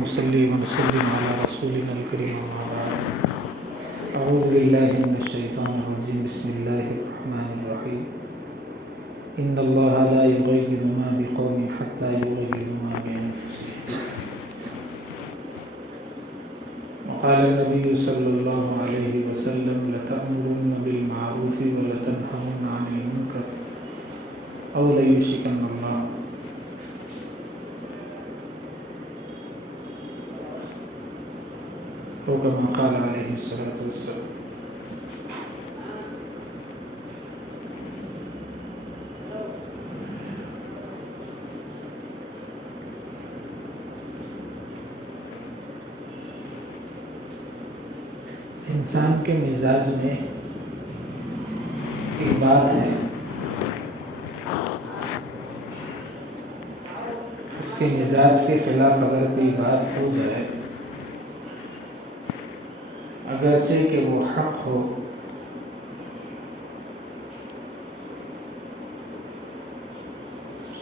ونصلي ونسلم على رسولنا الكريم أما بعد. أعوذ بالله من الشيطان الرجيم. بسم الله الرحمن الرحيم. إن الله لا يغير ما بقوم حتى يغيروا ما بأنفسهم. وقال النبي صلى الله عليه وسلم لتأمرن بالمعروف ولتنهون عن المنكر أو ليوشكن الله أو كما قال عليه الصلاة والسلام. انسان کے مزاج میں ایک بات ہے، اس کے مزاج کے خلاف اگر کوئی بات ہو جائے، اگرچہ کہ وہ حق ہو،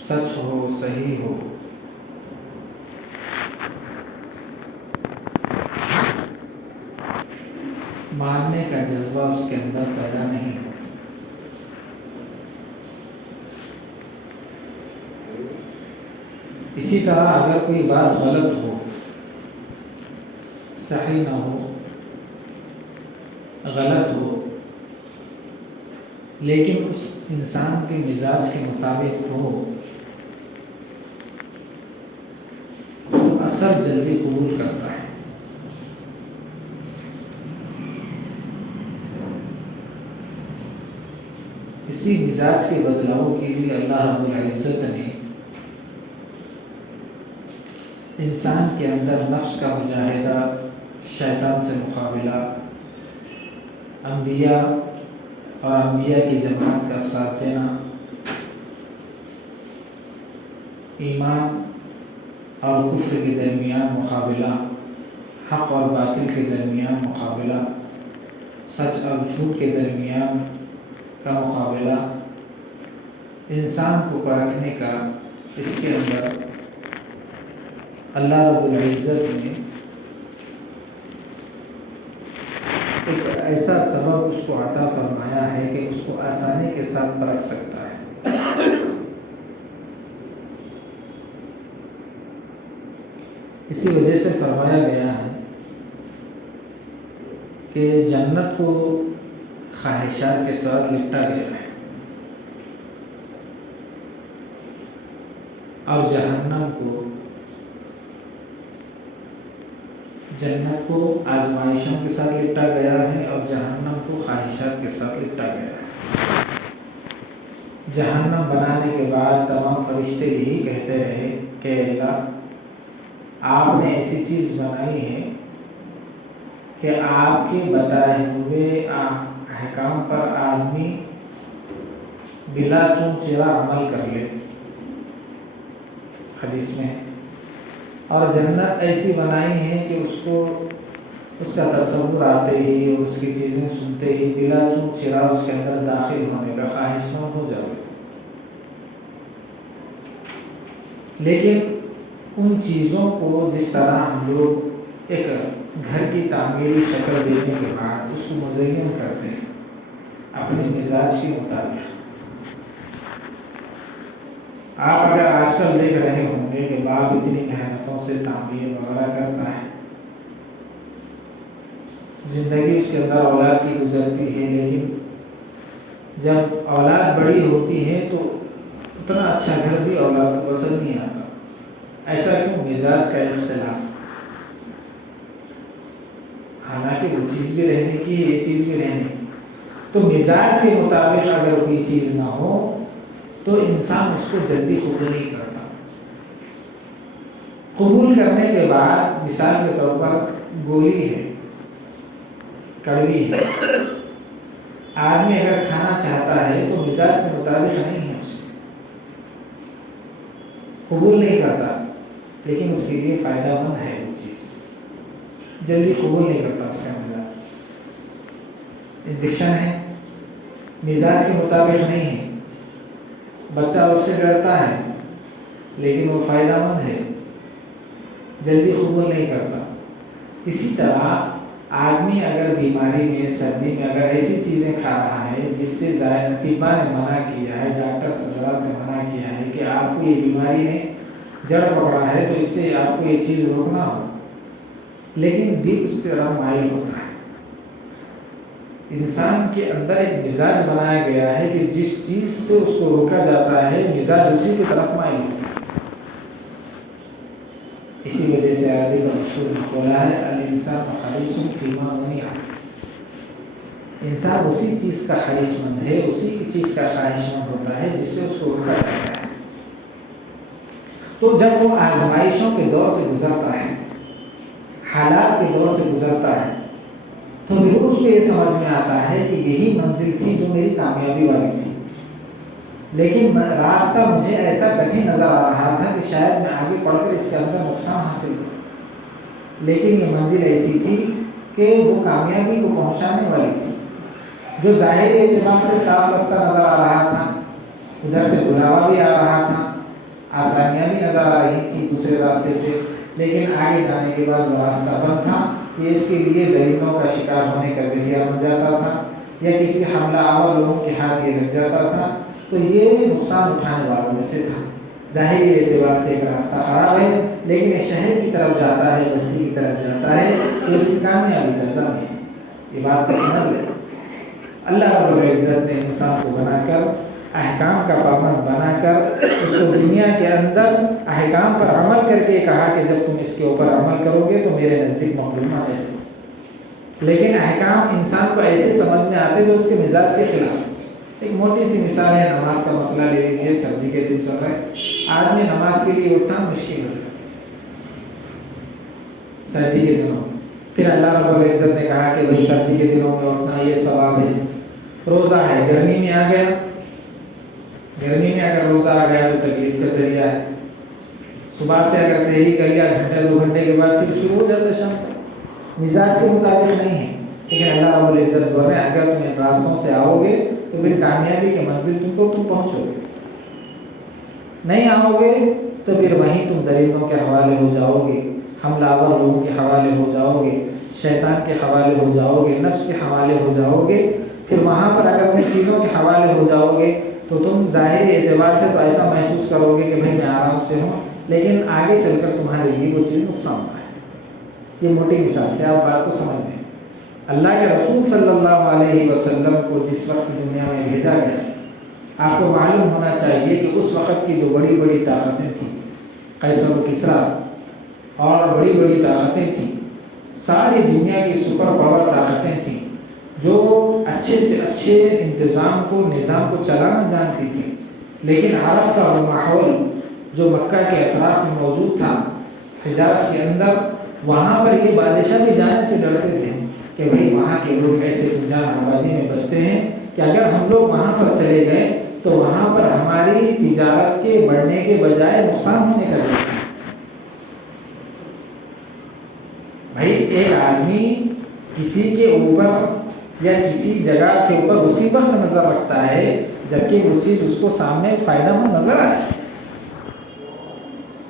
سچ ہو، صحیح ہو، ماننے کا جذبہ اس کے اندر پیدا نہیں ہو. اسی طرح اگر کوئی بات غلط ہو، صحیح نہ ہو، غلط ہو، لیکن اس انسان کے مزاج کے مطابق ہو تو اثر جلدی قبول کرتا ہے. اسی مزاج کے بدلاؤ کے لیے اللہ رب العزت نے انسان کے اندر نفس کا مجاہدہ، شیطان سے مقابلہ، انبیاء اور انبیاء کی جماعت کا ساتھ دینا، ایمان اور کفر کے درمیان مقابلہ، حق اور باطل کے درمیان مقابلہ، سچ اور جھوٹ کے درمیان کا مقابلہ، انسان کو پرکھنے کا اس کے اندر اللہ رب العزت نے ایک ایسا سبب اس کو عطا فرمایا ہے کہ اس کو آسانی کے ساتھ پرکھ سکتا ہے. اسی وجہ سے فرمایا گیا ہے کہ جنت کو خواہشات کے ساتھ لپٹا گیا ہے اور جنت کو آزمائشوں کے ساتھ لپٹا گیا ہے اور جہنم کو خواہشات کے ساتھ لپٹا گیا ہے. جہنم بنانے کے بعد تمام فرشتے یہی کہتے رہے کہ اللہ، آپ نے ایسی چیز بنائی ہے کہ آپ کے بتائے ہوئے احکام پر آدمی بلا چون چرا عمل کر لے، حدیث میں. اور جنت ایسی بنائی ہے کہ اس کا تصور آتے ہی اور اس کی چیزیں سنتے ہی بلا چون چرا اس کے اندر داخل ہونے کا خواہشمند ہو جائے. لیکن ان چیزوں کو جس طرح ہم لوگ ایک گھر کی تعمیری شکل دینے کے بعد اس کو مزین کرتے ہیں اپنے مزاج کے مطابق. آپ اگر آج کل دیکھ رہے ہوں گے کہ باپ اتنی محنتوں سے تعمیر وغیرہ کرتا ہے، زندگی اس کے اندر اولاد کی گزرتی ہے، لیکن جب اولاد بڑی ہوتی ہے تو اتنا اچھا گھر بھی اولاد کو پسند نہیں آتا. ایسا کیوں؟ مزاج کا اختلاف. حالانکہ وہ چیز بھی رہنے کی، یہ چیز بھی رہنے کی. تو مزاج کے مطابق اگر کوئی چیز نہ ہو تو انسان اس کو جلدی قبول نہیں کرتا. قبول کرنے کے بعد مثال کے طور پر گولی ہے، کڑوی ہے، آدمی اگر کھانا چاہتا ہے تو مزاج کے مطابق نہیں ہے، اس قبول نہیں کرتا، لیکن اس کے لیے فائدہ مند ہے. وہ چیز جلدی قبول نہیں کرتا اس کا مزاج. انجیکشن ہے، مزاج کے مطابق نہیں ہے، بچہ اس سے ڈرتا ہے لیکن وہ فائدہ مند ہے. جلدی قبول نہیں کرتا۔ اسی طرح آدمی اگر بیماری میں، سردی میں اگر ایسی چیزیں کھا رہا ہے جس سے طباء نے منع کیا ہے، ڈاکٹر حضرات نے منع کیا ہے کہ آپ کو یہ بیماری نے جڑ پکڑا ہے تو اس سے آپ کو یہ چیز روکنا ہو، لیکن بھی اس کی طرف مائل ہوتا ہے۔ انسان کے اندر ایک مزاج بنایا گیا ہے کہ جس چیز سے اس کو روکا جاتا ہے مزاج اسی کی طرف مائل ہوتا ہے۔ اسی وجہ سے عربی کا مشہور مقولہ ہے الانسان حریص فیما منع، انسان اسی چیز کا حریص مند ہے، اسی چیز کا خواہش مند ہوتا ہے جس سے اس کو روکا جاتا ہے۔ تو جب وہ آزمائشوں کے دور سے گزرتا ہے، حالات کے دور سے گزرتا ہے، تو پھر اس کو یہ سمجھ میں آتا ہے کہ یہی منزل تھی جو میری کامیابی والی تھی، لیکن راستہ مجھے ایسا کٹھن نظر آ رہا تھا کہ شاید میں آگے پڑھ کر اس کے اندر نقصان حاصل کروں، لیکن یہ منزل ایسی تھی کہ وہ کامیابی کو پہنچانے والی تھی۔ جو ظاہری اعتبار سے صاف رستہ نظر آ رہا تھا، ادھر سے بلاوا بھی آ رہا تھا، آسانیاں بھی نظر آ رہی تھی دوسرے راستے سے، لیکن آگے جانے کے بعد وہ راستہ بند تھا، یہ اس کے لیے دلیلوں کا شکار ہونے کا ذریعہ بن جاتا تھا، یا کسی حملہ آور لوگوں کے ہاتھ یہ لگ جاتا تھا، تو یہ نقصان اٹھانے والوں میں سے تھا۔ ظاہری اعتبار سے ایک راستہ خراب ہے، لیکن یہ شہر کی طرف جاتا ہے، بستی کی طرف جاتا ہے، تو اس کی کامیابی کا ضامن ہے۔ یہ بات کو سمجھ لیں۔ اللہ رب العزت نے انسان کو بنا کر، احکام کا پابند بنا کر، اس کو دنیا کے اندر احکام پر عمل کر کے کہا کہ جب تم اس کے اوپر عمل کرو گے تو میرے نزدیک مقبول آ جائے گا۔ لیکن احکام انسان کو ایسے سمجھ میں آتے جو اس کے مزاج کے خلاف۔ ایک موٹی سی مثال ہے، نماز کا مسئلہ لے لیجیے، سردی کے دن چل رہے، آدمی نماز کے لیے اٹھنا مشکل ہو جائے سردی کے دنوں میں۔ پھر اللہ رب العزت نے کہا کہ بھائی سردی کے دنوں میں اٹھنا یہ ثواب ہے۔ روزہ ہے، گرمی میں آ گیا، گرمی میں اگر روزہ آ گیا تو تکلیف کا ذریعہ ہے۔ صبح سے اگر سحری کر لیا، گھنٹے 2 گھنٹے کے بعد پھر شروع ہو جاتا ہے شام تک، مزاج کے مطابق نہیں ہے۔ لیکن اللہ رب العزت بول رہے ہیں اگر تم ان راستوں سے آؤ گے تو پھر کامیابی کے منزل تم پہنچو گے، نہیں آؤ گے تو پھر وہیں تم دلیلوں کے حوالے ہو جاؤ گے، حملہ آور لوگوں کے حوالے ہو جاؤ گے، شیطان کے حوالے ہو جاؤ گے، نفس کے حوالے ہو جاؤ گے۔ پھر وہاں پر اگر ان چیزوں کے حوالے ہو جاؤ گے تو تم ظاہری اعتبار سے تو ایسا محسوس کرو گے کہ بھائی میں آرام سے ہوں، لیکن آگے چل کر تمہارے لیے وہ چیز نقصان دہ ہے۔ یہ موٹی مثال سے آپ بات کو سمجھ لیں۔ اللہ کے رسول صلی اللہ علیہ وسلم کو جس وقت دنیا میں بھیجا گیا، آپ کو معلوم ہونا چاہیے کہ اس وقت کی جو بڑی بڑی طاقتیں تھیں، قیصر و کسریٰ اور بڑی بڑی طاقتیں تھیں، ساری دنیا کی سپر پاور طاقتیں تھیں جو اچھے سے اچھے انتظام کو، نظام کو چلانا جانتی تھی، لیکن عرب کا وہ ماحول جو مکہ کے اطراف میں موجود تھا، حجاز کے اندر، وہاں پر یہ بادشاہ بھی جانے سے ڈرتے تھے کہ بھئی وہاں کے لوگ ایسے پنجاب آبادی میں بستے ہیں کہ اگر ہم لوگ وہاں پر چلے گئے تو وہاں پر ہماری تجارت کے بڑھنے کے بجائے نقصان ہونے کا ڈر ہے۔ بھائی ایک آدمی کسی کے اوپر یا کسی جگہ کے اوپر اسی وقت نظر رکھتا ہے جبکہ وہ چیز اس کو سامنے فائدہ مند نظر آئے۔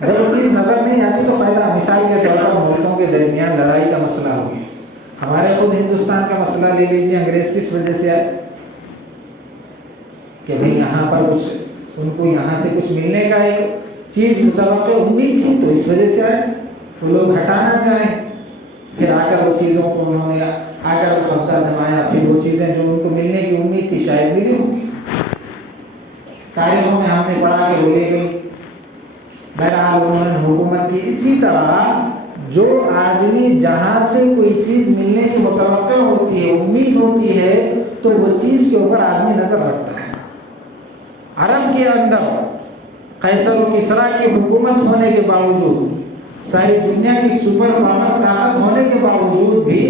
جب وہ چیز نظر نہیں آتی تو فائدہ، مثال کے طور پر ملکوں کے درمیان لڑائی کا مسئلہ ہو گیا، ہمارے خود ہندوستان کا مسئلہ لے لیجیے، انگریز کس وجہ سے آئے کہ بھئی یہاں پر کچھ ان کو یہاں سے کچھ ملنے کا ایک چیز متوقع امید تھی تو اس وجہ سے آئے، وہ لوگ ہٹانا چاہیں، پھر آ کر وہ چیزوں کو انہوں نے آ کر وہ قبضہ جمایا، پھر وہ چیزیں جو ان کو ملنے کی امید تھی شاید ملی ہوگی، تاریخوں میں ہم نے پڑھا کہ وہ لے گئی، بہرحال انہوں نے حکومت کی۔ اسی طرح جو آدمی جہاں سے کوئی چیز ملنے کی متوقع ہوتی ہے، امید ہوتی ہے، تو وہ چیز کے اوپر آدمی نظر رکھتا ہے۔ عرب کے اندر قیصر و کسریٰ کی حکومت ہونے کے باوجود، ساری دنیا کی سپر پاور طاقت ہونے کے باوجود بھی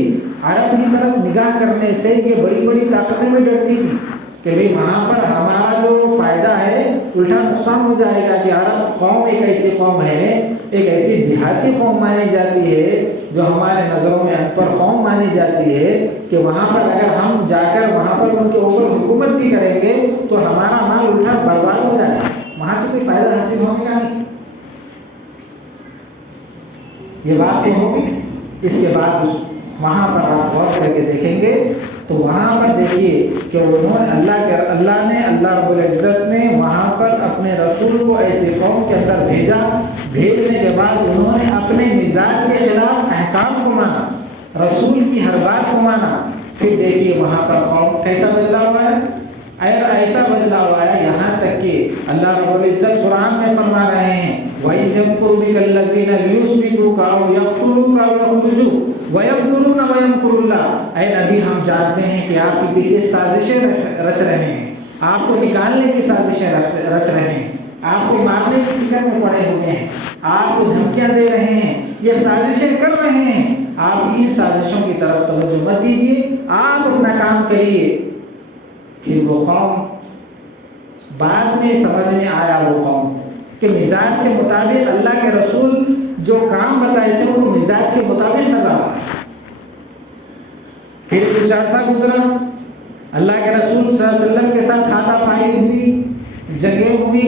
عرب کی طرف نگاہ کرنے سے یہ بڑی بڑی طاقتیں بھی ڈرتی تھی کہ بھئی وہاں پر ہمارا جو فائدہ ہے الٹا نقصان ہو جائے گا، کہ عرب قوم ایک ایسی قوم ہے، ایک ایسی دیہاتی قوم مانی جاتی ہے جو ہمارے نظروں میں ان پڑھ قوم مانی جاتی ہے کہ وہاں پر اگر ہم جا کر وہاں پر ان کے اوپر حکومت بھی کریں گے تو ہمارا مال الٹا برباد ہو جائے گا، وہاں سے کوئی فائدہ حاصل ہونے کا نہیں۔ یہ بات تو ہوگی۔ اس کے بعد وہاں پر آپ غور کر کے دیکھیں گے تو وہاں پر دیکھیے کہ انہوں نے اللہ رب العزت نے وہاں پر اپنے رسول کو ایسے قوم کے اندر بھیجا، بھیجنے کے بعد انہوں نے اپنے مزاج کے خلاف احکام کو مانا، رسول کی ہر بات کو مانا۔ پھر دیکھیے وہاں پر قوم کیسا بدلا ہوا ہے، ایسا بدلا ہوا ہے یہاں تک کہ اللہ رب العزت قرآن میں فرما رہے ہیں وَإِذْ يَمْكُرُ بِكَ الَّذِينَ لِيُثْبِتُوكَ أَوْ يَقْتُلُوكَ أَوْ يَخْرُجُوكَ وَيَمْكُرُونَ وَيَمْكُرُ اللَّهُ۔ اے نبی ہم جانتے ہیں کہ آپ کے پیچھے سازشیں رچ رہے ہیں، آپ کو نکالنے کی سازشیں رچ رہے ہیں، آپ کو مارنے کی فکر میں پڑے ہوئے ہیں، آپ کو دھمکیاں دے رہے ہیں، یہ سازشیں کر رہے ہیں۔ آپ ان سازشوں کی طرف توجہ مت دیجیے، آپ اپنا کام کریے۔ پھر وہ قوم بعد میں سمجھ میں آیا، وہ قوم کہ مزاج کے مطابق اللہ کے رسول جو کام بتائے تھے وہ مزاج کے مطابق نظر آ رہا۔ پھر کچھ عرصہ گزرا، اللہ کے رسول صلی اللہ علیہ وسلم کے ساتھ ہاتھا پائی ہوئی، جنگیں ہوئی،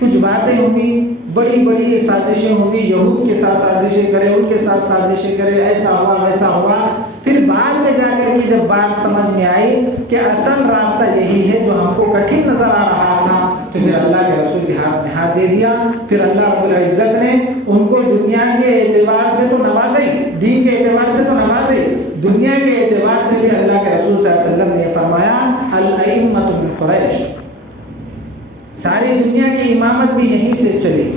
کچھ باتیں ہوئی، بڑی بڑی سازشیں ہوئی، یہود کے ساتھ سازشیں کرے، ان کے ساتھ سازشیں کرے، ایسا ہوا ویسا ہوا۔ پھر بعد میں جا کر کے جب بات سمجھ میں آئی کہ اصل راستہ یہی ہے جو ہم کو کٹھن نظر آ رہا تھا، تو پھر اللہ کے رسول کے ہاتھ میں ہاتھ دے دیا۔ پھر اللہ رب العزت نے ان کو دنیا کے اعتبار سے تو نوازے، دین کے اعتبار سے تو نوازے، دنیا کے اعتبار سے بھی اللہ کے رسول صلی اللہ علیہ وسلم نے فرمایا الائمۃ من قریش، ساری دنیا کی امامت بھی یہیں سے چلی۔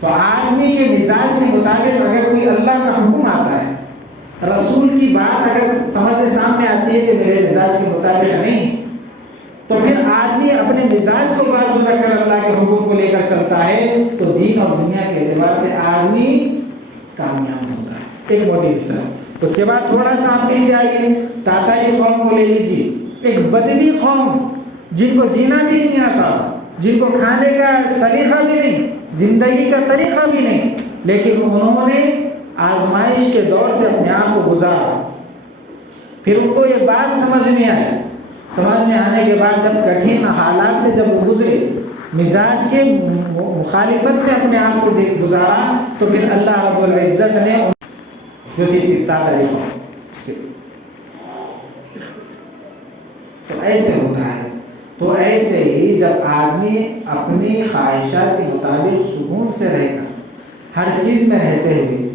تو آدمی کے مزاج کے مطابق اگر کوئی اللہ کا حکم آتا ہے، رسول کی بات اگر سمجھ میں سامنے آتی ہے کہ میرے مزاج کے مطابق نہیں، تو پھر آدمی اپنے مزاج کو بازو رکھ کر اللہ کے حکم کو لے کر چلتا ہے تو دین اور دنیا کے اعتبار سے آدمی کامیاب ہوتا ہے۔ ایک موٹی مثال۔ اس کے بعد تھوڑا سا آپ نیچے آئیے، تاتائی قوم کو لے لیجیے، ایک بدوی قوم جن کو جینا بھی نہیں آتا، جن کو کھانے کا سلیقہ بھی نہیں، زندگی کا طریقہ بھی نہیں، لیکن انہوں نے آزمائش کے دور سے اپنے آپ کو گزارا۔ پھر ان کو یہ بات سمجھ میں آئی، سمجھ میں آنے کے بعد جب کٹھن حالات سے جب وہ گزرے، مزاج کے مخالفت میں اپنے آپ کو گزارا، تو پھر اللہ رب العزت نے جو تھی تاتائی قوم، تو ایسے ہوتا ہے۔ تو ایسے ہی جب آدمی اپنی خواہشات کے مطابق سکون سے رہے گا، ہر چیز میں رہتے ہوئے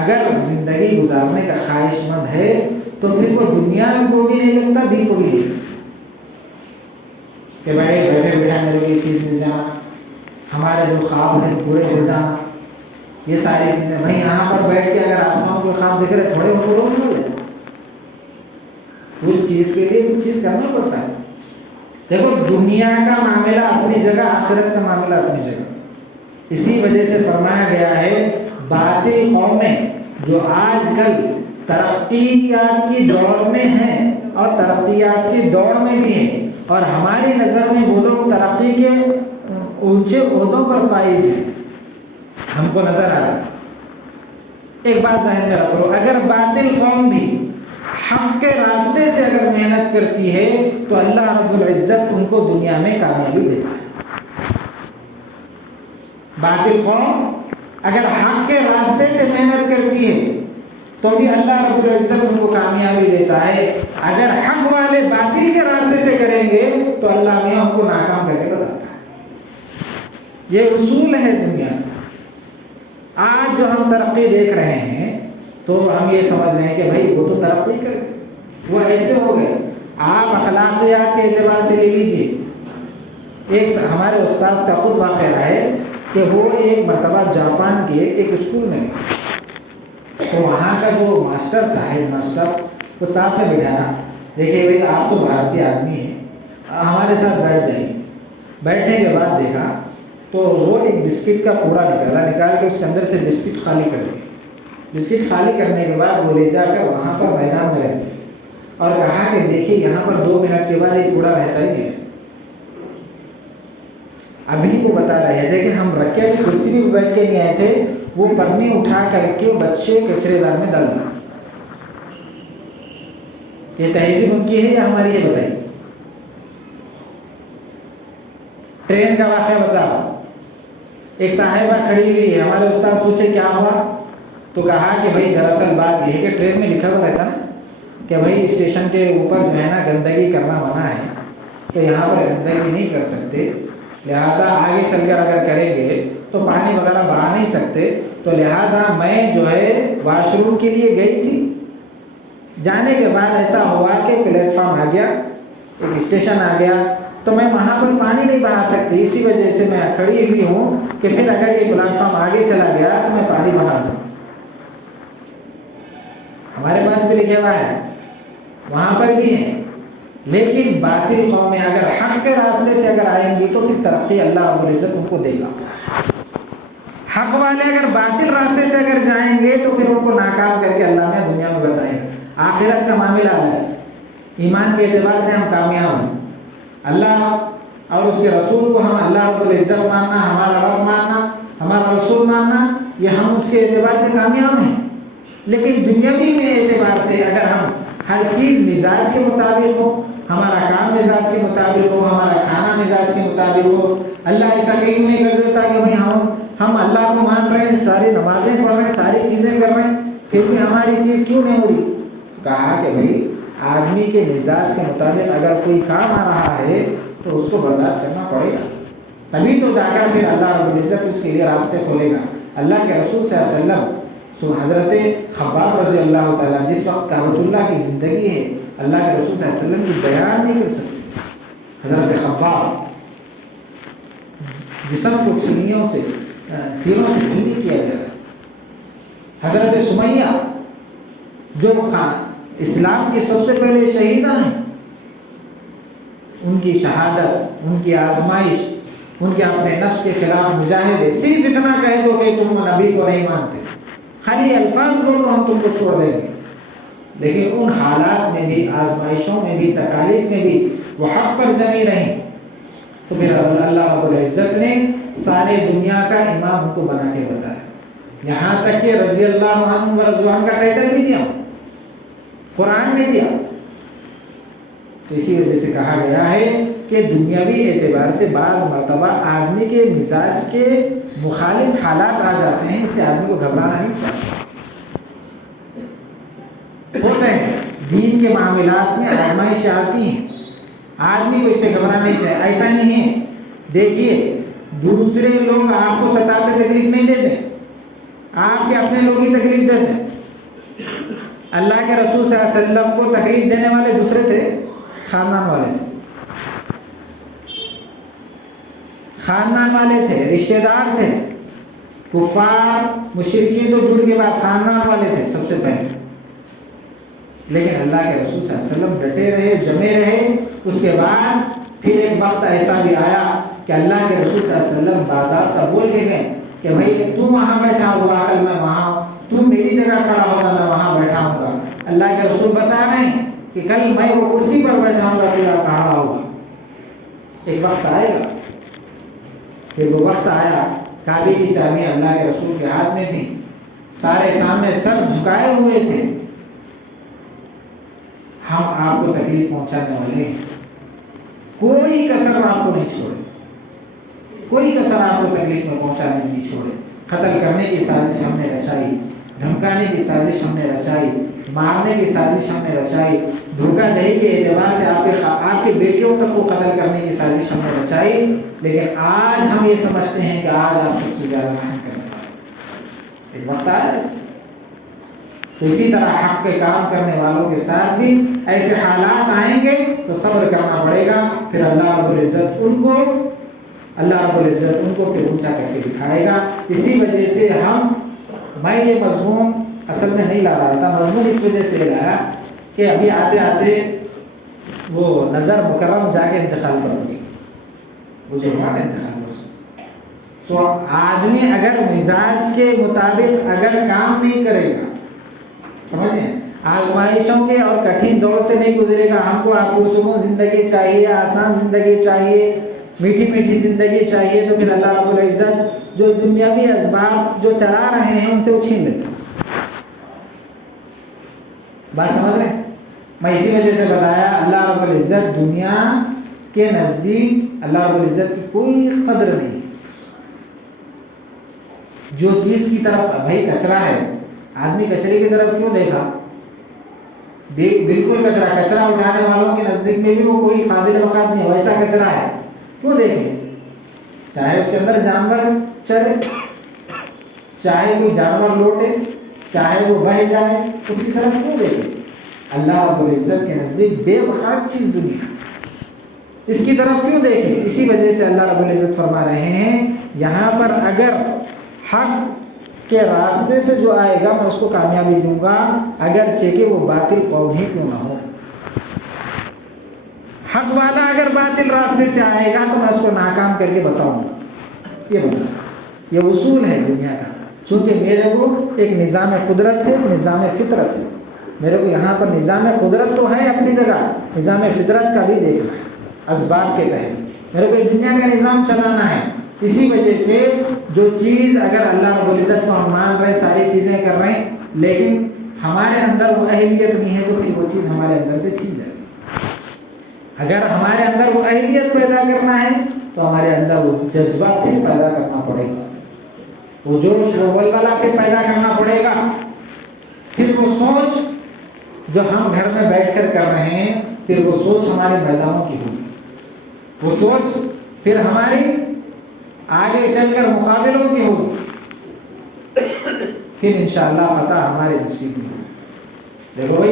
اگر زندگی گزارنے کا خواہش مند ہے تو پھر وہ دنیا کو بھی نہیں لگتا، دین کو بھی نہیں، کہ بھائی بیٹھے بیٹھے میرے کو یہ چیز مل جانا، ہمارے جو خواب ہیں پورے ہو جانا، یہ ساری چیزیں۔ بھائی یہاں پر بیٹھ کے اگر آسمان کو خواب دیکھ رہے تھوڑے ہو جائے، اس چیز کے لیے کچھ چیز کرنا پڑتا ہے۔ دیکھو دنیا کا معاملہ اپنی جگہ، آخرت کا معاملہ اپنی جگہ۔ اسی وجہ سے فرمایا گیا ہے باطل قومیں جو آج کل ترقیات کی دوڑ میں ہیں اور ترقیات کی دوڑ میں بھی ہیں، اور ہماری نظر میں وہ لوگ ترقی کے اونچے عہدوں پر فائز ہیں، ہم کو نظر آ رہا ہے۔ ایک بات ذہن میں رکھو، اگر باطل قوم بھی حق کے راستے سے اگر محنت کرتی ہے تو اللہ رب العزت ان کو دنیا میں کامیابی دیتا ہے۔ باطل قوم اگر حق کے راستے سے محنت کرتی ہے تو بھی اللہ رب العزت ان کو کامیابی دیتا ہے، اگر حق والے باطل کے راستے سے کریں گے تو اللہ نے ان کو ناکام کر کے بتاتا ہے۔ یہ اصول ہے دنیا کا۔ آج جو ہم ترقی دیکھ رہے ہیں تو ہم یہ سمجھ رہے ہیں کہ بھائی وہ تو ترقی کر گئے، وہ ایسے ہو گئے۔ آپ اخلاقیات کے اعتبار سے لے لیجیے، ایک ہمارے استاذ کا خود واقعہ ہے کہ وہ ایک مرتبہ جاپان کے ایک اسکول میں، تو وہاں کا جو ماسٹر تھا، ہیڈ ماسٹر، وہ ساتھ میں بٹھایا، دیکھیے بھائی آپ تو بھارتی آدمی ہیں، ہمارے ساتھ بیٹھ جائیے۔ بیٹھنے کے بعد دیکھا تو وہ ایک بسکٹ کا کوڑا نکال کے اس کے اندر سے بسکٹ خالی کر دیا۔ بسکٹ خالی کرنے کے بعد وہ لے جا کر وہاں پر میدان میں رکھ دیا اور کہا کہ دیکھیے یہاں پر 2 منٹ کے بعد یہ کوڑا رہتا ہی نہیں ہے۔ ابھی وہ بتا رہے تھے کہ ہم رکھے کی کرسی بھی بیٹھ کے نہیں آئے تھے، وہ پرنی اٹھا کر کے بچے کچرے دان میں ڈال دیا۔ یہ تہذیب ان کی ہے یا ہماری؟ یہ بتائیے۔ ٹرین کا واقعہ بتاؤ، ایک صاحبہ کھڑی ہوئی ہے، ہمارے استاد پوچھے کیا ہوا، تو کہا کہ بھائی دراصل بات یہ ہے کہ ٹرین میں لکھا ہوا رہتا نا کہ بھائی اسٹیشن کے اوپر جو ہے نا گندگی کرنا منع ہے، تو یہاں پر گندگی نہیں کر سکتے، لہٰذا آگے چل کر اگر کریں گے تو پانی وغیرہ بہا نہیں سکتے، تو لہٰذا میں جو ہے واش روم کے لیے گئی تھی، جانے کے بعد ایسا ہوا کہ پلیٹ فارم آ گیا، ایک اسٹیشن آ گیا، تو میں وہاں پر پانی نہیں بہا سکتی، اسی وجہ سے میں کھڑی ہوئی ہوں کہ پھر اگر یہ پلیٹ فارم آگے چلا گیا تو میں پانی بہا دوں۔ ہمارے پاس بھی لکھا ہوا ہے، وہاں پر بھی ہیں، لیکن باطل قومیں اگر حق کے راستے سے اگر آئیں گی تو پھر ترقی اللہ رب العزت ان کو دے گا۔ حق والے اگر باطل راستے سے اگر جائیں گے تو پھر ان کو ناکام کر کے اللہ میں دنیا میں بتائے گا۔ آخرت کا معاملہ الگ ہے، ایمان کے اعتبار سے ہم کامیاب ہیں، اللہ اور اس کے رسول کو ہم اللہ رب العزت ماننا، ہمارا رب ماننا، ہمارا رسول ماننا، یہ ہم اس کے اعتبار سے کامیاب ہیں۔ لیکن دنیاوی میں اعتبار سے اگر ہم ہر چیز مزاج کے مطابق ہو، ہمارا کام مزاج کے مطابق ہو، ہمارا کھانا مزاج کے مطابق ہو، اللہ ایسا کہیں نہیں کر دیتا کہ بھائی ہم اللہ کو مان رہے ہیں، ساری نمازیں پڑھ رہے ہیں، ساری چیزیں کر رہے ہیں، پھر بھی ہماری چیز کیوں نہیں ہو رہی؟ کہا کہ بھائی آدمی کے مزاج کے مطابق اگر کوئی کام آ رہا ہے تو اس کو برداشت کرنا پڑے گا، تبھی تو جا کر پھر اللہ رب العزت اس کے لیے راستے کھولے گا۔ اللہ کے رسول صلی اللہ علیہ وسلم حضرت خباب رضی اللہ تعالیٰ جس وقت کعبۃ اللہ کی زندگی ہے، اللہ کے رسول صلی اللہ علیہ وسلم کی بیان نہیں کر سکتے۔ حضرت خباب جسم کو چینیوں سے تیروں سے چینی کیا گیا۔ حضرت سمیہ جو اسلام کی سب سے پہلے شہیدہ ہیں، ان کی شہادت، ان کی آزمائش، ان کے اپنے نفس کے خلاف مجاہدے، صرف اتنا کہہ دو کہ تم نبی کو نہیں مانتے، خالی الفاظ بولو ہم تم کو چھوڑ دیں گے، لیکن ان حالات میں بھی، آزمائشوں میں بھی، تکالیف میں بھی وہ حق پر جمی رہیں، تو پھر اللہ رب العزت نے سارے دنیا کا امام ان کو بنا کے بتایا، یہاں تک کہ رضی اللہ عنہ و رضوان کا ٹائٹل بھی دیا، قرآن میں دیا۔ تو اسی وجہ سے کہا گیا ہے کہ دنیاوی اعتبار سے بعض مرتبہ آدمی کے مزاج کے مخالف حالات آ جاتے ہیں، اس سے آدمی کو گھبرانا نہیں چاہیے، ہوتے ہیں دین کے معاملات میں آزمائش آتی ہیں، آدمی کو اس سے گھبرانا نہیں چاہیے۔ ایسا نہیں ہے، دیکھیے دوسرے لوگ آپ کو ستاتے تکلیف نہیں دیتے، آپ کے اپنے لوگ ہی تکلیف دیتے ہیں۔ اللہ کے رسول صلی اللہ علیہ وسلم کو تکلیف دینے والے دوسرے تھے، خاندان والے تھے، خاندان والے تھے، رشتہ دار تھے، کفار مشرکین تو دور کے بعد خاندان والے تھے سب سے پہلے، لیکن اللہ کے رسول صلی اللہ علیہ وسلم ڈٹے رہے، جمے رہے۔ اس کے بعد پھر ایک وقت ایسا بھی آیا کہ اللہ کے رسول صلی اللہ علیہ وسلم بازار کا بول کے گئے کہ بھائی تو وہاں بیٹھا ہوگا، کل میں وہاں، تو میری جگہ کھڑا ہوگا، میں وہاں بیٹھا ہوں گا۔ اللہ کے رسول بتا رہے ہیں کہ کل میں وہ کرسی پر بیٹھا ہوں گا، پھر کھڑا ہوگا، ایک وقت آئے گا۔ پھر وہ وقت آیا، کعبے کی چابی اللہ کے رسول کے ہاتھ میں تھی، سارے سامنے سر جھکائے ہوئے تھے، ہم آپ کو تکلیف پہنچانے والے ہیں، کوئی کسر آپ کو نہیں چھوڑے، کوئی کسر آپ کو تکلیف میں پہنچانے میں نہیں چھوڑے۔ قتل کرنے کی سازش ہم نے رچائی، دھمکانے کی سازش ہم نے رچائی، مارنے کی سازش ہم نے رچائی، دھوکہ دہی کے اعتبار سے آپ کے بیٹیوں تک کو قتل کرنے کی سازش ہم نے رچائی، لیکن آج ہم یہ سمجھتے ہیں کہ آج آپ سب سے زیادہ رحم کرنے والے۔ ایک وقت آیا ہے، تو اسی طرح حق پہ کام کرنے والوں کے ساتھ بھی ایسے حالات آئیں گے تو صبر کرنا پڑے گا، پھر اللہ رب العزت ان کو پھر اونچا کر کے دکھائے گا۔ اسی وجہ سے میں یہ مضمون اصل میں نہیں لا رہا تھا، مضمون اس وجہ سے لایا کہ ابھی آتے آتے وہ نظر مکرم جا کے انتقال کروں گی، وہ جو انتقال ہو سکتا، تو آدمی اگر مزاج کے مطابق اگر کام نہیں کرے گا، سمجھیں، آزمائشوں کے اور کٹھن دور سے نہیں گزرے گا، ہم کو آپ کو سکون زندگی چاہیے، آسان زندگی چاہیے، میٹھی میٹھی زندگی چاہیے، تو پھر اللہ رب العزت جو دنیاوی اسباب جو چلا رہے ہیں ان سے وہ چھین لیتے ہیں۔ بات سمجھ رہے ہیں؟ میں اسی وجہ سے بتایا اللہ رب العزت دنیا کے نزدیک اللہ رب العزت کی کوئی قدر نہیں، جو چیز کی طرف بھائی کچرا ہے، آدمی کچرے کی طرف کیوں دیکھا؟ بالکل کچرا اٹھانے والوں کے نزدیک میں بھی وہ کوئی قابل وقت نہیں، ویسا کچرا ہے، کیوں دیکھیں؟ چاہے اس کے اندر جانور چلے، چاہے کوئی جانور لوٹے، چاہے وہ بہہ جائے، اس کی طرف کیوں دیکھیں؟ اللہ رب العزت کے نزدیک بے بخار چیز دنیا، اس کی طرف کیوں دیکھیں؟ اسی وجہ سے اللہ رب العزت فرما رہے ہیں یہاں پر اگر حق کے راستے سے جو آئے گا میں اس کو کامیابی دوں گا، اگرچہ کہ وہ باطل قوم ہی کیوں نہ ہو۔ حق والا اگر باطل راستے سے آئے گا تو میں اس کو ناکام کر کے بتاؤں گا۔ یہ اصول ہے دنیا کا، چونکہ میرے کو ایک نظام قدرت ہے، نظام فطرت ہے، میرے کو یہاں پر نظام قدرت تو ہے اپنی جگہ، نظام فطرت کا بھی دیکھنا ہے، اسباب کے تحت میرے کو دنیا کا نظام چلانا ہے۔ اسی وجہ سے جو چیز اگر اللہ رب العزت کو ہم مان رہے، ساری چیزیں کر رہے ہیں، لیکن ہمارے اندر وہ اہلیت نہیں ہے تو پھر وہ چیز ہمارے اندر سے چھین جائے گی۔ اگر ہمارے اندر وہ اہلیت پیدا کرنا ہے تو ہمارے اندر وہ جذبہ پھر پیدا کرنا پڑے گا، وہ جوش و ولولہ پھر پیدا کرنا پڑے گا، پھر وہ سوچ جو ہم گھر میں بیٹھ کر کر رہے ہیں پھر وہ سوچ ہمارے میدانوں کی ہوگی، وہ سوچ پھر ہماری آگے چل کر مقابلوں کی ہوگی، پھر انشاءاللہ فتح ہمارے نصیب میں ہوگی۔ دیکھو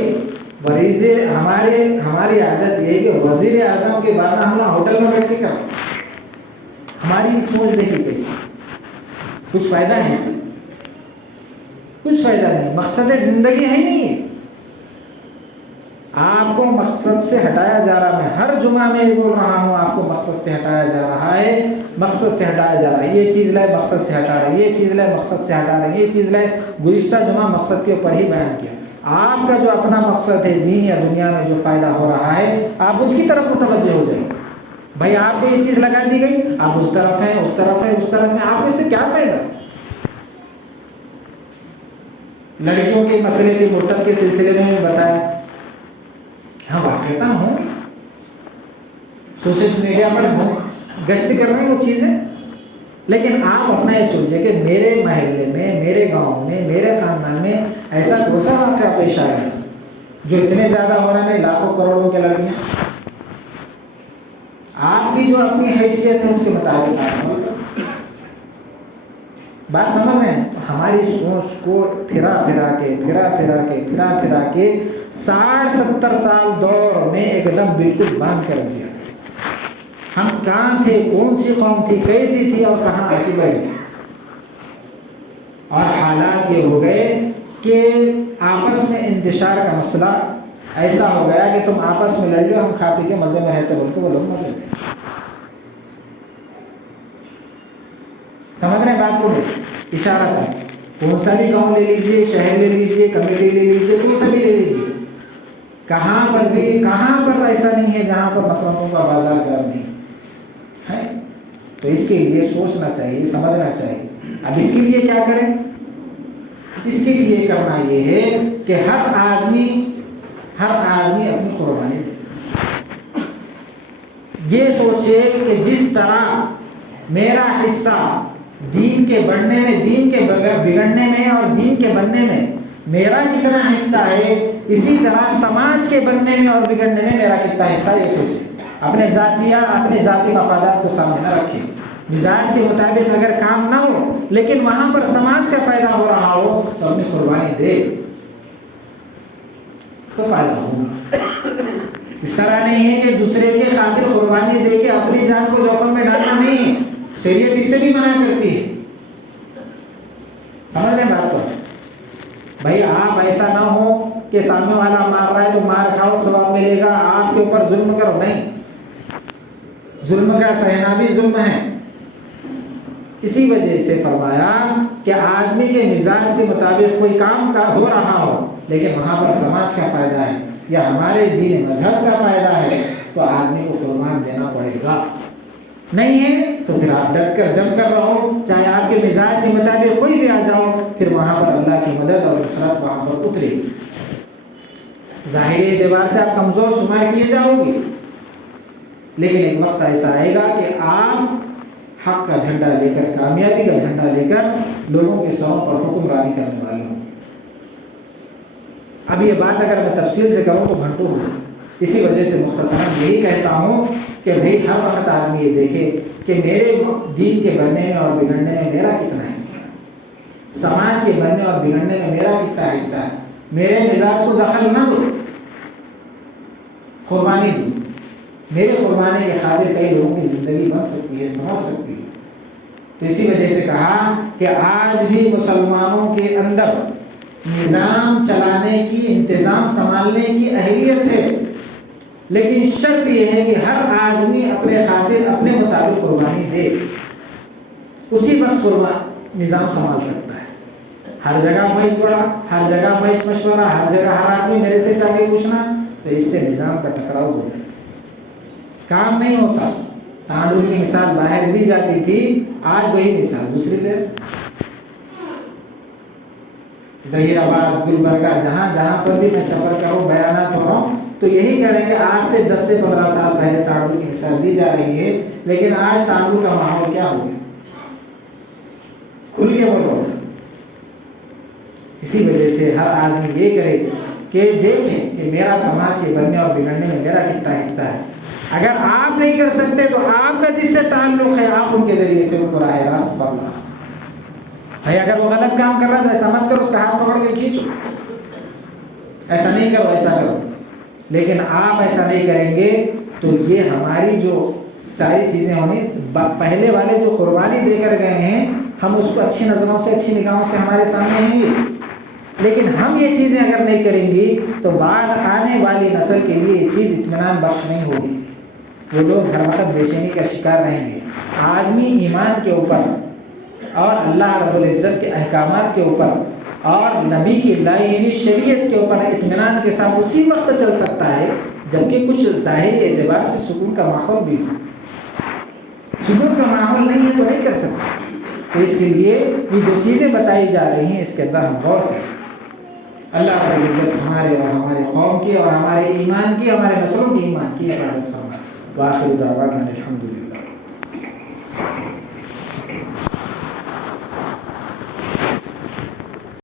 بھائی ہماری عادت یہ ہے کہ وزیر اعظم کے بعد ہم ہوٹل میں بیٹھ کے کریں، ہماری سوچ دیکھیے کیسی، کچھ فائدہ ہے اس سے؟ کچھ فائدہ نہیں، مقصد زندگی ہے نہیں ہے، آپ کو مقصد سے ہٹایا جا رہا ہے۔ میں ہر جمعہ میں بول رہا ہوں آپ کو مقصد سے ہٹایا جا رہا ہے، مقصد سے ہٹایا جا رہا ہے، یہ چیز لائے مقصد سے ہٹا رہے، یہ چیز لائے مقصد سے ہٹا رہے، یہ چیز لائے۔ گزشتہ جمعہ مقصد کے اوپر ہی بیان کیا، آپ کا جو اپنا مقصد ہے دین یا دنیا میں جو فائدہ ہو رہا ہے آپ اس کی طرف متوجہ ہو جائیں۔ بھائی آپ کو یہ چیز لگا دی گئی، آپ اس طرف ہیں، اس طرف ہیں، اس طرف ہیں، آپ کو اس سے کیا فائدہ؟ لڑکیوں کے مسئلے کے مرتب کے سلسلے میں بتایا، ہاں واقعتا ہوں سوشل میڈیا پر ہوں گشت کر رہے ہیں وہ چیزیں، لیکن آپ اپنا یہ سوچیں کہ میرے محلے میں، میرے گاؤں میں، میرے خاندان میں ایسا کون سا واقعہ پیش آیا ہے جو اتنے زیادہ ہو رہے ہیں لاکھوں کروڑوں کے لڑکیاں؟ آپ کی جو اپنی حیثیت ہے اس کے مطابق آپ بات سمجھ رہے ہیں؟ ہماری سوچ کو پھرا پھرا کے 60-70 سال دور میں ایک دم بالکل باندھ کر دیا۔ ہم کہاں تھے، کون سی قوم تھی، کیسی تھی اور کہاں آتی بیٹھی، اور حالات یہ ہو گئے کہ آپس میں انتشار کا مسئلہ ایسا ہو گیا کہ تم آپس میں لڑ لو، ہم کھا پی کے مزے میں رہتے بولتے وہ لوگ مزے میں۔ سمجھ رہے ہیں بات کو؟ اشارہ ہے، کون سا بھی گاؤں لے لیجیے، شہر لے لیجیے، کمیٹی لے لیجیے، کون سا بھی لے لیجیے، کہاں پر ایسا نہیں ہے جہاں پر نفرتوں کا بازار گرم نہیں ہے۔ تو اس کے لیے سوچنا چاہیے، سمجھنا چاہیے۔ اب اس کے لیے کیا کریں؟ اس کے لیے کرنا یہ ہے کہ ہر آدمی اپنی قربانی دے، یہ سوچے کہ جس طرح میرا حصہ دین کے بڑھنے میں، دین کے بگڑنے میں اور دین کے بننے میں میرا کتنا حصہ ہے، اسی طرح سماج کے بننے میں اور بگڑنے میں میرا کتنا حصہ، یہ سوچیں۔ اپنے ذاتی مفادات کو سامنے نہ رکھیں، مزاج کے مطابق اگر کام نہ ہو لیکن وہاں پر سماج کا فائدہ ہو رہا ہو تو اپنی قربانی دے تو فائدہ ہوگا۔ اس طرح نہیں ہے کہ دوسرے کے خاطر قربانی دے کے اپنی جان کو جوخم میں ڈالنا نہیں، شریعت اس سے بھی منع کرتی ہے۔ سمجھ لیں بات کو؟ بھائی آپ ایسا نہ ہو کہ سامنے والا مار رہا ہے تو مار کھاؤ ثواب ملے گا، آپ کے اوپر ظلم کرو، نہیں، ظلم کا سہنا بھی ظلم ہے۔ اسی وجہ سے فرمایا کہ آدمی کے مزاج کے مطابق کوئی کام کا ہو رہا ہو لیکن وہاں پر سماج کا فائدہ ہے یا ہمارے دین مذہب کا فائدہ ہے تو آدمی کو قربان دینا پڑے گا، نہیں ہے تو پھر آپ ڈٹ کر جم کر رہو، چاہے آپ کے مزاج کے مطابق کوئی بھی آ جاؤ، پھر وہاں پر اللہ کی مدد اور نصرت وہاں پر اترے گی۔ ظاہری اعتبار سے آپ کمزور شمار کیے جاؤ گے، لیکن ایک وقت ایسا آئے گا کہ آپ حق کا جھنڈا لے کر، کامیابی کا جھنڈا لے کر لوگوں کے سروں پر حکمرانی کرنے والے ہوں۔ اب یہ بات اگر میں تفصیل سے کروں تو گھنٹوں ہو، اسی وجہ سے مختصراً یہی کہتا ہوں کہ بھئی ہر وقت آدمی یہ دیکھے کہ میرے دین کے بننے میں اور بگڑنے میں میرا کتنا حصہ ہے، سماج کے بننے اور بگڑنے میں میرا کتنا حصہ ہے۔ میرے مزاج کو دخل نہ دو، قربانی دو۔ میرے قربانی کے خاطر کئی لوگوں کی زندگی بن سکتی ہے، سنور سکتی ہے۔ تو اسی وجہ سے کہا کہ آج بھی مسلمانوں کے اندر نظام چلانے کی، انتظام سنبھالنے کی اہلیت ہے، لیکن شرط یہ ہے کہ ہر آدمی اپنے خاطر اپنے مطابق قربانی دے، اسی وقت نظام سنبھال سکتا ہے۔ ہر جگہ مشورہ، ہر جگہ مشورہ، ہر جگہ ہر آدمی میرے سے چاہے پوچھنا، تو اس سے نظام کا ٹکراؤ ہو جائے، کام نہیں ہوتا۔ تانڈور کی مثال باہر دی جاتی تھی، آج وہی مثال دوسری دے، ظہیر آباد، گلبرگہ، جہاں جہاں پر بھی میں سفر کروں، بیانات ہو رہا ہوں، تو یہی کہہ رہے ہیں کہ آج سے 10 سے 15 سال پہلے تانڈور کی مثال دی جا رہی ہے، لیکن آج تانڈور کا ماحول کیا ہو گیا، کھل کے بولو۔ اسی وجہ سے ہر آدمی یہ کرے کہ دیکھیں کہ میرا سماج کے بننے اور بگڑنے میں میرا کتنا حصہ ہے۔ اگر آپ نہیں کر سکتے تو آپ کا جس سے تعلق ہے، آپ ان کے ذریعے سے ان کو راہ راست پر لا۔ بھائی اگر وہ غلط کام کر رہا ہے تو ایسا مت کرو، اس کا ہاتھ پکڑ کے کھینچو، ایسا نہیں کرو، ایسا کرو۔ لیکن آپ ایسا نہیں کریں گے تو یہ ہماری جو ساری چیزیں ہونی، پہلے والے جو قربانی دے کر گئے ہیں، ہم اس کو اچھی نظروں سے، اچھی نگاہوں سے ہمارے سامنے ہیں گے، لیکن ہم یہ چیزیں اگر نہیں کریں گی تو بعد آنے والی نسل کے لیے یہ چیز اطمینان بخش نہیں ہوگی، وہ لوگ ہر وقت بے چینی کا شکار رہیں گے۔ آدمی ایمان کے اوپر اور اللہ رب العزت کے احکامات کے اوپر اور نبی کی لائی ہوئی شریعت کے اوپر اطمینان کے ساتھ اسی وقت چل سکتا ہے جبکہ کچھ ظاہری اعتبار سے سکون کا ماحول بھی ہو۔ سکون کا ماحول نہیں ہے تو نہیں کر سکتا۔ تو اس کے لیے یہ جو چیزیں بتائی جا رہی ہیں، اس کے اندر ہم غور کریں۔ اللہ رب العزت ہمارے اور ہمارے قوم کی اور ہمارے ایمان کی، ہمارے نسلوں کی ایمان کی حفاظت فرمائے۔ وآخر دعوانا الحمدللہ۔